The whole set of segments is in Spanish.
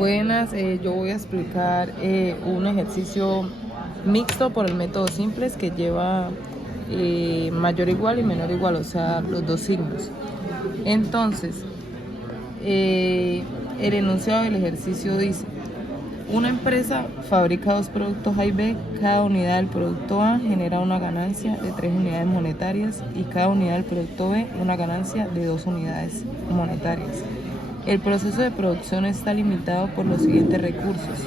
Buenas, yo voy a explicar un ejercicio mixto por el método simples que lleva mayor igual y menor igual, o sea, los dos signos. Entonces, el enunciado del ejercicio dice: una empresa fabrica dos productos A y B, cada unidad del producto A genera una ganancia de 3 unidades monetarias y cada unidad del producto B una ganancia de 2 unidades monetarias. El proceso de producción está limitado por los siguientes recursos.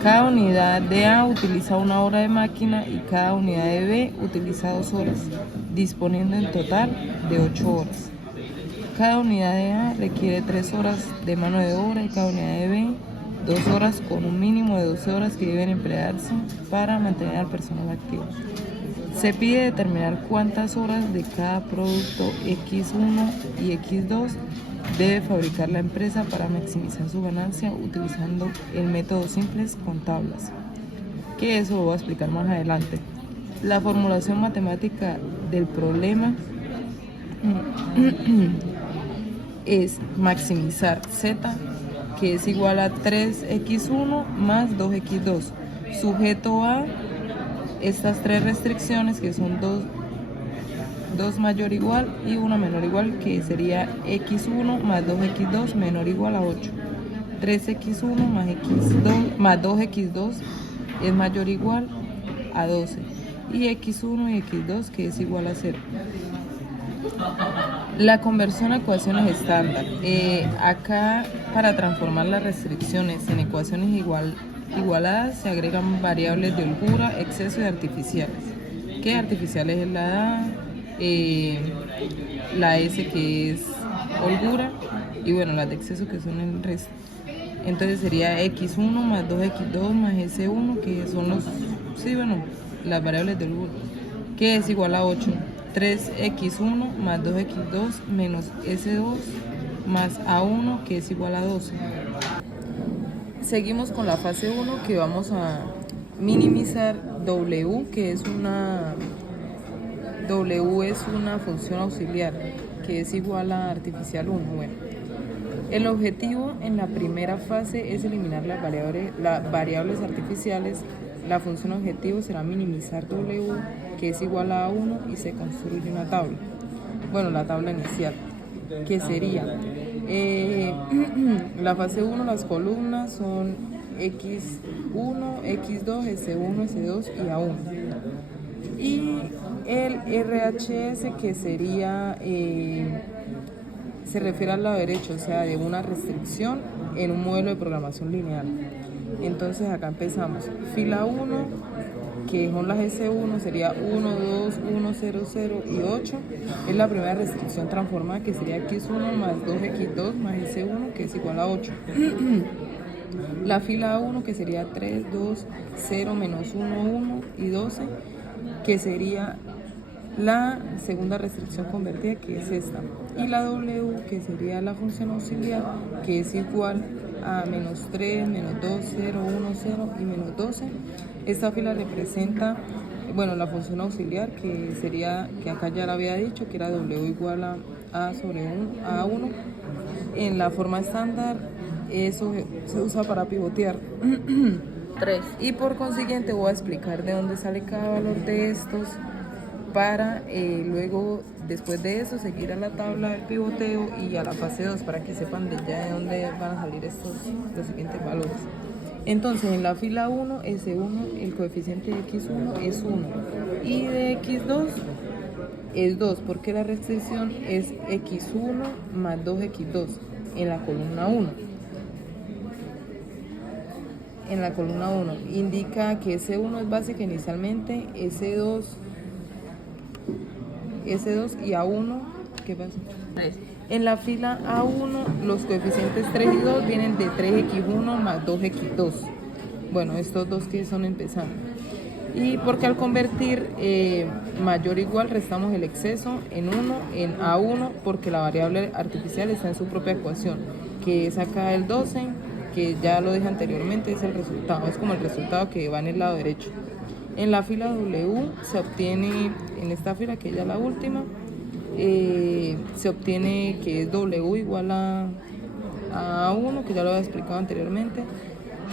Cada unidad de A utiliza 1 hora de máquina y cada unidad de B utiliza 2 horas, disponiendo en total de 8 horas. Cada unidad de A requiere 3 horas de mano de obra y cada unidad de B 2 horas, con un mínimo de 12 horas que deben emplearse para mantener al personal activo. Se pide determinar cuántas horas de cada producto X1 y X2 debe fabricar la empresa para maximizar su ganancia utilizando el método simples con tablas, que eso lo voy a explicar más adelante. La formulación matemática del problema es maximizar Z, que es igual a 3x1 más 2x2, sujeto a estas tres restricciones, que son 2 mayor igual y 1 menor igual, que sería x1 más 2x2 menor igual a 8. 3x1 más 2x2 es mayor igual a 12. Y x1 y x2, que es igual a 0. La conversión a ecuaciones estándar. Acá, para transformar las restricciones en ecuaciones igualadas, se agregan variables de holgura, exceso y artificiales. ¿Qué artificiales es la S, que es holgura, y bueno, las de exceso, que son el resto? Entonces sería x1 más 2x2 más s1, que son las variables de holgura, que es igual a 8. 3x1 más 2x2 menos s2 más a1, que es igual a 12. Seguimos con la fase 1, que vamos a minimizar W, que es una función auxiliar, que es igual a artificial 1. Bueno, el objetivo en la primera fase es eliminar las variables artificiales. La función objetivo será minimizar W, que es igual a 1, y se construye una tabla. Bueno, la tabla inicial, que sería la fase 1, las columnas son X1, X2, S1, S2 y A1. Y el RHS, que sería, se refiere al lado derecho, o sea, de una restricción en un modelo de programación lineal. Entonces acá empezamos. Fila 1, que son las S1, sería 1, 2, 1, 0, 0 y 8. Es la primera restricción transformada, que sería X1 más 2X2 más S1, que es igual a 8. La fila 1, que sería 3, 2, 0, menos 1, 1 y 12, que sería la segunda restricción convertida, que es esta. Y la W, que sería la función auxiliar, que es igual a menos 3, menos 2, 0, 1, 0 y menos 12. Esta fila representa, la función auxiliar, que sería, que acá ya la había dicho, que era W igual a sobre 1, a 1. En la forma estándar, eso se usa para pivotear. 3. Y por consiguiente voy a explicar de dónde sale cada valor de estos, para luego, después de eso, seguir a la tabla del pivoteo y a la fase 2, para que sepan de dónde van a salir los siguientes valores. Entonces, en la fila 1, S1, el coeficiente de X1 es 1 y de X2 es 2, porque la restricción es X1 más 2X2 en la columna 1. En la columna 1 indica que S1 es básica inicialmente, S2 y A1, ¿qué pasa? 3. En la fila A1, los coeficientes 3 y 2 vienen de 3x1 más 2x2. Bueno, estos dos que son empezando. Y porque al convertir mayor o igual, restamos el exceso en 1, en A1, porque la variable artificial está en su propia ecuación, que es acá el 12, que ya lo dije anteriormente, es el resultado, es como el resultado que va en el lado derecho. En la fila W se obtiene, en esta fila, que es ya la última, se obtiene que es W igual a a A1, que ya lo había explicado anteriormente,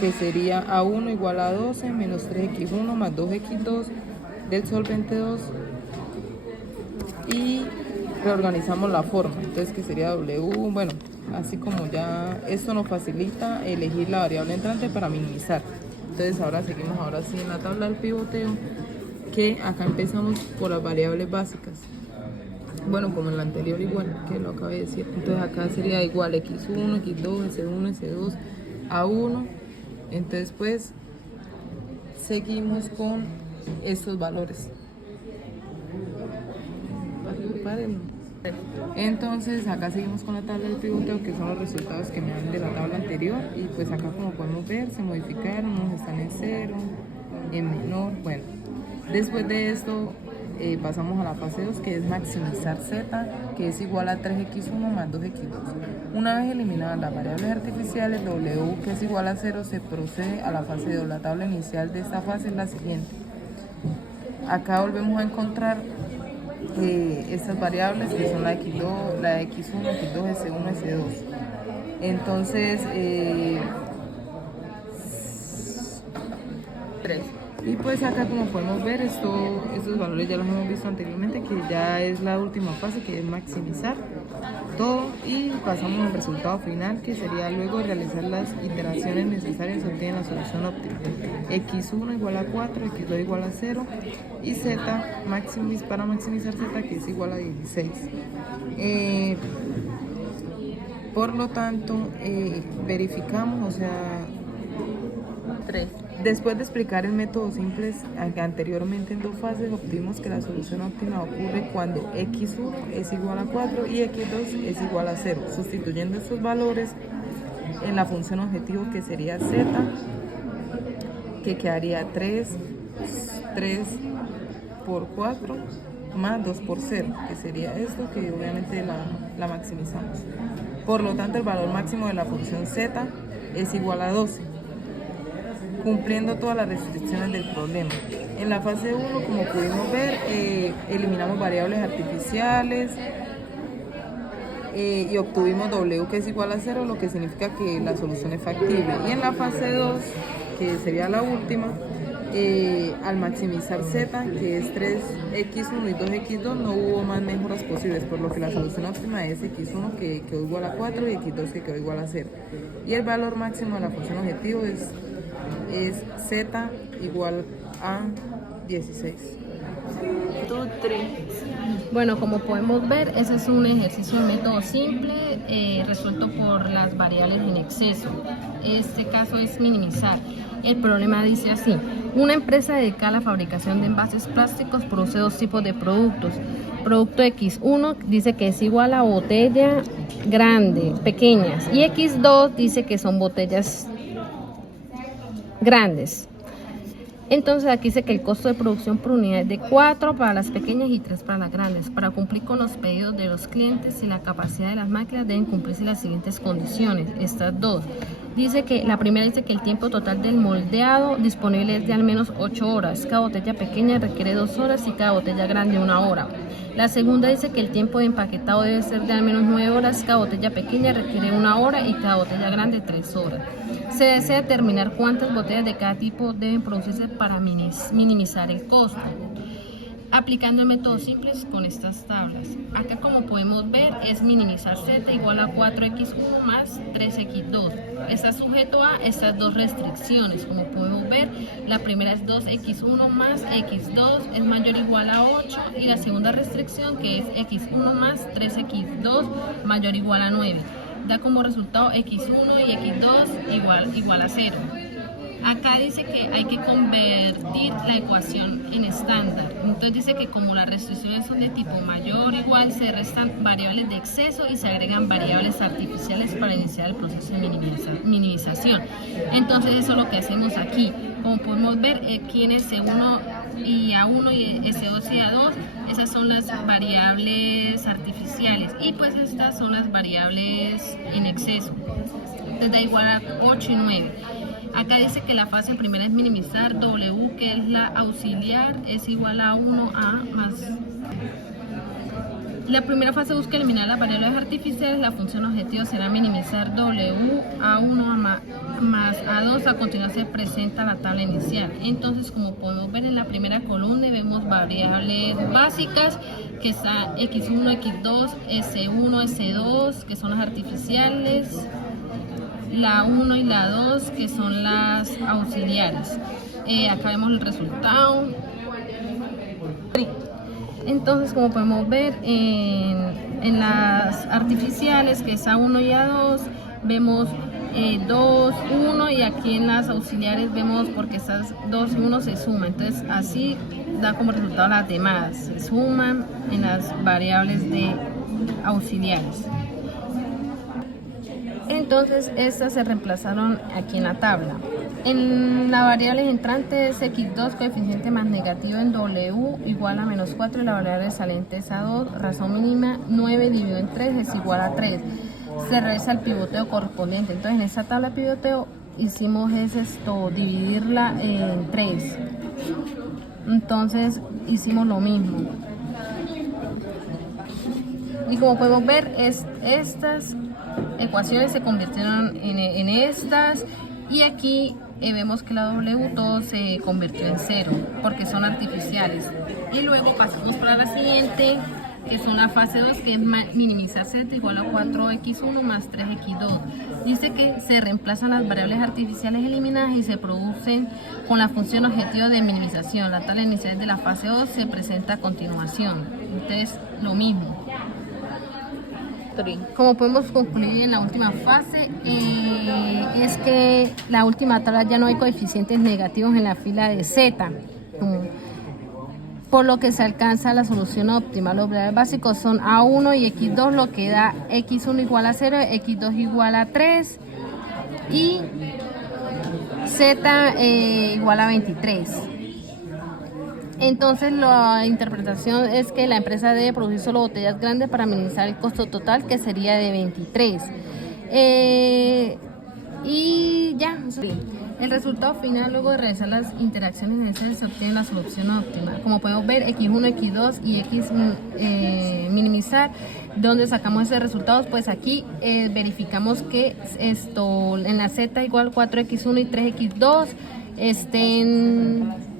que sería A1 igual a 12 menos 3x1 más 2x2 del solvente 2, y reorganizamos la forma, entonces que sería W, bueno, así como ya esto nos facilita elegir la variable entrante para minimizar. Entonces ahora seguimos ahora sí en la tabla del pivoteo, que acá empezamos por las variables básicas. Bueno, como en la anterior igual, que lo acabé de decir. Entonces acá sería igual x1, x2, s1, s2, a1. Entonces pues seguimos con estos valores. Entonces acá seguimos con la tabla del pivoteo, que son los resultados que me dan de la tabla anterior, y pues acá como podemos ver se modificaron, unos están en 0, en menor. Bueno, después de esto pasamos a la fase 2, que es maximizar z, que es igual a 3x1 más 2x2. Una vez eliminadas las variables artificiales, w, que es igual a 0, se procede a la fase 2. La tabla inicial de esta fase es la siguiente. Acá volvemos a encontrar estas variables, que son la x2, la x1, x2, s1, s2. Entonces 3. Y pues acá como podemos ver, estos valores ya los hemos visto anteriormente, que ya es la última fase, que es maximizar todo, y pasamos al resultado final, que sería luego de realizar las iteraciones necesarias se obtiene la solución óptima. x1 igual a 4, x2 igual a 0 y z para maximizar z, que es igual a 16. Por lo tanto, verificamos, o sea, 3. Después de explicar el método simple anteriormente en dos fases, obtuvimos que la solución óptima ocurre cuando x1 es igual a 4 y x2 es igual a 0, sustituyendo estos valores en la función objetivo, que sería z, que quedaría 3 por 4 más 2 por 0, que sería esto, que obviamente la maximizamos. Por lo tanto, el valor máximo de la función z es igual a 12. Cumpliendo todas las restricciones del problema. En la fase 1, como pudimos ver, eliminamos variables artificiales y obtuvimos W, que es igual a 0, lo que significa que la solución es factible. Y en la fase 2, que sería la última, al maximizar z, que es 3x1 y 2x2, no hubo más mejoras posibles, por lo que la solución óptima es x1, que quedó igual a 4, y x2, que quedó igual a 0. Y el valor máximo de la función objetivo es z igual a 16. Bueno, como podemos ver, ese es un ejercicio de método simple resuelto por las variables en exceso. Este caso es minimizar. El problema dice así: una empresa dedicada a la fabricación de envases plásticos produce dos tipos de productos. Producto X1 dice que es igual a botella grande, pequeñas, y X2 dice que son botellas grandes. Entonces aquí dice que el costo de producción por unidad es de 4 para las pequeñas y 3 para las grandes. Para cumplir con los pedidos de los clientes y la capacidad de las máquinas deben cumplirse las siguientes condiciones. Estas dos. Dice que la primera dice que el tiempo total del moldeado disponible es de al menos 8 horas. Cada botella pequeña requiere 2 horas y cada botella grande 1 hora. La segunda dice que el tiempo de empaquetado debe ser de al menos 9 horas. Cada botella pequeña requiere 1 hora y cada botella grande 3 horas. Se desea determinar cuántas botellas de cada tipo deben producirse para minimizar el costo, aplicando el método simple con estas tablas. Acá, como podemos ver, es minimizar z igual a 4x1 más 3x2. Está sujeto a estas dos restricciones. Como podemos ver, la primera es 2x1 más x2 es mayor o igual a 8, y la segunda restricción, que es x1 más 3x2 mayor o igual a 9. Da como resultado x1 y x2 igual a 0. Acá dice que hay que convertir la ecuación en estándar. Entonces dice que como las restricciones son de tipo mayor o igual, se restan variables de exceso y se agregan variables artificiales para iniciar el proceso de minimización. Entonces eso es lo que hacemos aquí. Como podemos ver, aquí en S1 y A1 y S2 y A2, esas son las variables artificiales, y pues estas son las variables en exceso. Entonces da igual a 8 y 9. Acá dice que la fase primera es minimizar. W, que es la auxiliar, es igual a 1A más La primera fase busca eliminar las variables artificiales. La función objetivo será minimizar W A1 más A2. A continuación se presenta la tabla inicial. Entonces, como podemos ver en la primera columna, vemos variables básicas que está X1, X2, S1, S2, que son las artificiales, la 1 y la 2, que son las auxiliares. Acá vemos el resultado. Entonces, como podemos ver en las artificiales, que es A1 y A2, vemos 2, 1, y aquí en las auxiliares vemos, porque estas 2 y 1 se suman, entonces así da como resultado las demás, se suman en las variables de auxiliares. Entonces estas se reemplazaron aquí en la tabla. En la variable entrante es X2, coeficiente más negativo en W igual a menos 4, y la variable salente es A2, razón mínima 9 dividido en 3 es igual a 3. Se realiza el pivoteo correspondiente. Entonces en esta tabla de pivoteo hicimos dividirla en 3. Entonces hicimos lo mismo. Y como podemos ver, estas ecuaciones se convirtieron en estas, y aquí vemos que la W todo se convirtió en 0 porque son artificiales. Y luego pasamos para la siguiente, que son la fase 2, que es minimizar Z igual a 4x1 más 3x2. Dice que se reemplazan las variables artificiales eliminadas y se producen con la función objetivo de minimización. La tabla inicial de la fase 2 se presenta a continuación. Entonces, lo mismo. Como podemos concluir en la última fase, es que la última tabla ya no hay coeficientes negativos en la fila de Z, por lo que se alcanza la solución óptima. Los variables básicos son A1 y X2, lo que da X1 igual a 0, X2 igual a 3 y Z igual a 23. Entonces la interpretación es que la empresa debe producir solo botellas grandes para minimizar el costo total, que sería de 23. Y ya, el resultado final, luego de realizar las interacciones necesarias, se obtiene la solución óptima. Como podemos ver, X1, X2 y X minimizar. ¿De dónde sacamos ese resultado? Pues aquí verificamos que en la Z igual 4x1 y 3x2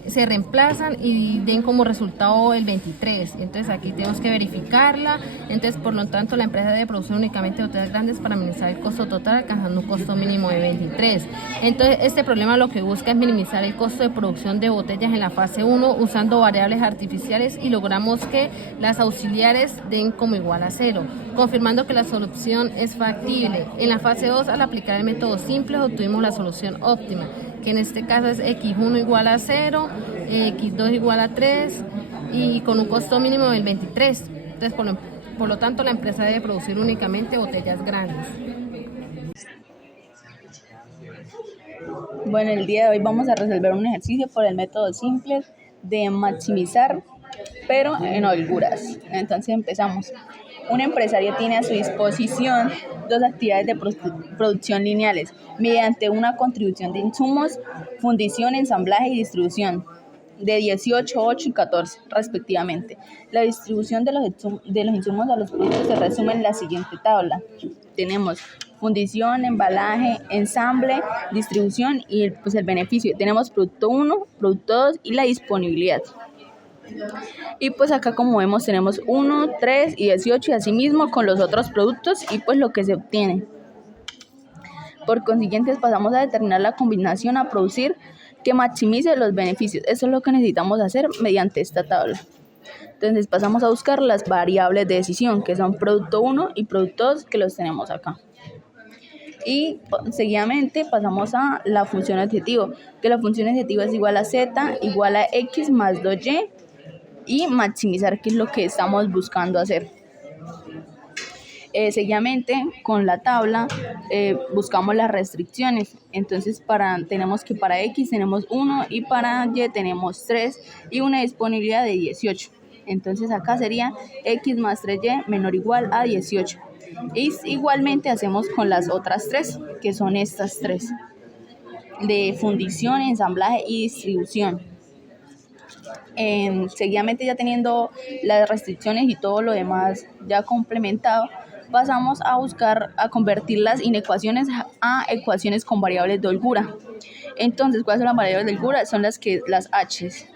se reemplazan y den como resultado el 23. Entonces aquí tenemos que verificarla. Entonces, por lo tanto, la empresa debe producir únicamente botellas grandes para minimizar el costo total, alcanzando un costo mínimo de 23. Entonces, este problema lo que busca es minimizar el costo de producción de botellas en la fase 1 usando variables artificiales, y logramos que las auxiliares den como igual a 0, confirmando que la solución es factible. En la fase 2, al aplicar el método simple, obtuvimos la solución óptima, que en este caso es X1 igual a 0, X2 igual a 3 y con un costo mínimo del 23. Entonces, por lo tanto, la empresa debe producir únicamente botellas grandes. Bueno, el día de hoy vamos a resolver un ejercicio por el método simple de maximizar, pero en holguras. Entonces empezamos. Un empresario tiene a su disposición dos actividades de producción lineales mediante una contribución de insumos, fundición, ensamblaje y distribución de 18, 8 y 14 respectivamente. La distribución de los insumos a los productos se resume en la siguiente tabla. Tenemos fundición, embalaje, ensamble, distribución y el beneficio. Tenemos producto 1, producto 2 y la disponibilidad. Y pues acá, como vemos, tenemos 1, 3 y 18, y así mismo con los otros productos y pues lo que se obtiene. Por consiguiente, pasamos a determinar la combinación a producir que maximice los beneficios. Eso es lo que necesitamos hacer mediante esta tabla. Entonces pasamos a buscar las variables de decisión, que son producto 1 y producto 2, que los tenemos acá. Y seguidamente pasamos a la función objetivo, que la función objetivo es igual a z igual a x más 2y, y maximizar, que es lo que estamos buscando hacer. Seguidamente, con la tabla buscamos las restricciones. Entonces tenemos que para x tenemos 1 y para y tenemos 3 y una disponibilidad de 18. Entonces acá sería x más 3y menor o igual a 18. Y igualmente hacemos con las otras tres, que son estas tres, de fundición, ensamblaje y distribución. Seguidamente, ya teniendo las restricciones y todo lo demás ya complementado, pasamos a buscar a convertir las inecuaciones a ecuaciones con variables de holgura. Entonces, ¿cuáles son las variables de holgura? Son las H's.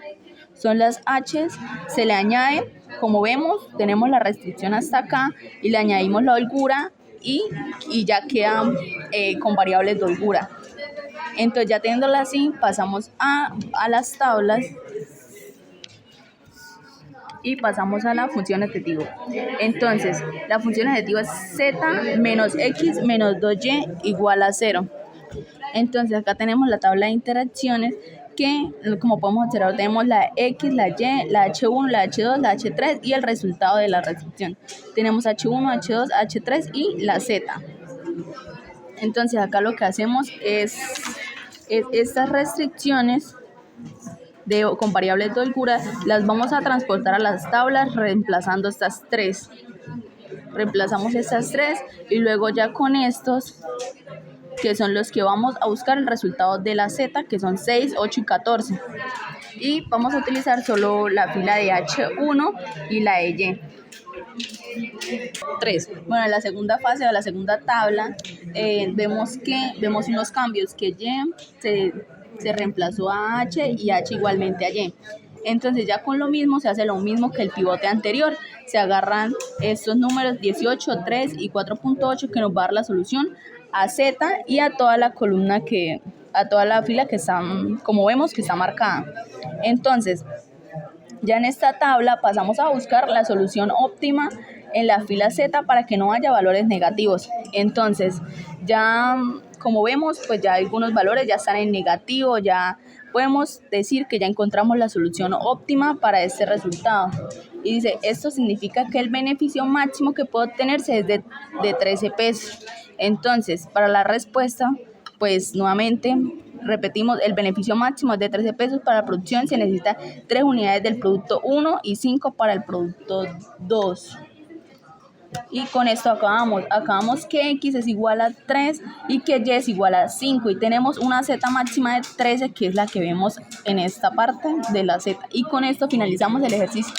Son las H's, se le añade, como vemos, tenemos la restricción hasta acá y le añadimos la holgura y ya quedan con variables de holgura. Entonces, ya teniéndolas así, pasamos a las tablas y pasamos a la función objetivo. Entonces, la función objetivo es z menos x menos 2y igual a 0. Entonces, acá tenemos la tabla de interacciones que, como podemos observar, tenemos la x, la y, la h1, la h2, la h3 y el resultado de la restricción. Tenemos h1, h2, h3 y la z. Entonces, acá lo que hacemos es estas restricciones con variables de holgura las vamos a transportar a las tablas reemplazando estas tres. Reemplazamos estas tres y luego ya con estos, que son los que vamos a buscar el resultado de la z, que son 6, 8 y 14. Y vamos a utilizar solo la fila de H1 y la de Y. 3. Bueno, en la segunda fase o la segunda tabla vemos unos cambios, que Y se reemplazó a H y H igualmente a Y. Entonces, ya con lo mismo se hace lo mismo que el pivote anterior. Se agarran estos números 18, 3 y 4.8 que nos va a dar la solución a Z y a toda la columna a toda la fila que están, como vemos, que está marcada. Entonces, ya en esta tabla pasamos a buscar la solución óptima en la fila Z para que no haya valores negativos. Entonces, ya como vemos, pues ya algunos valores ya están en negativo, ya podemos decir que ya encontramos la solución óptima para este resultado. Y dice, esto significa que el beneficio máximo que puede obtenerse es de 13 pesos. Entonces, para la respuesta, pues nuevamente repetimos, el beneficio máximo es de 13 pesos. Para la producción se necesita 3 unidades del producto 1 y 5 para el producto 2. Y con esto acabamos que X es igual a 3 y que Y es igual a 5. Y tenemos una Z máxima de 13, que es la que vemos en esta parte de la Z. Y con esto finalizamos el ejercicio.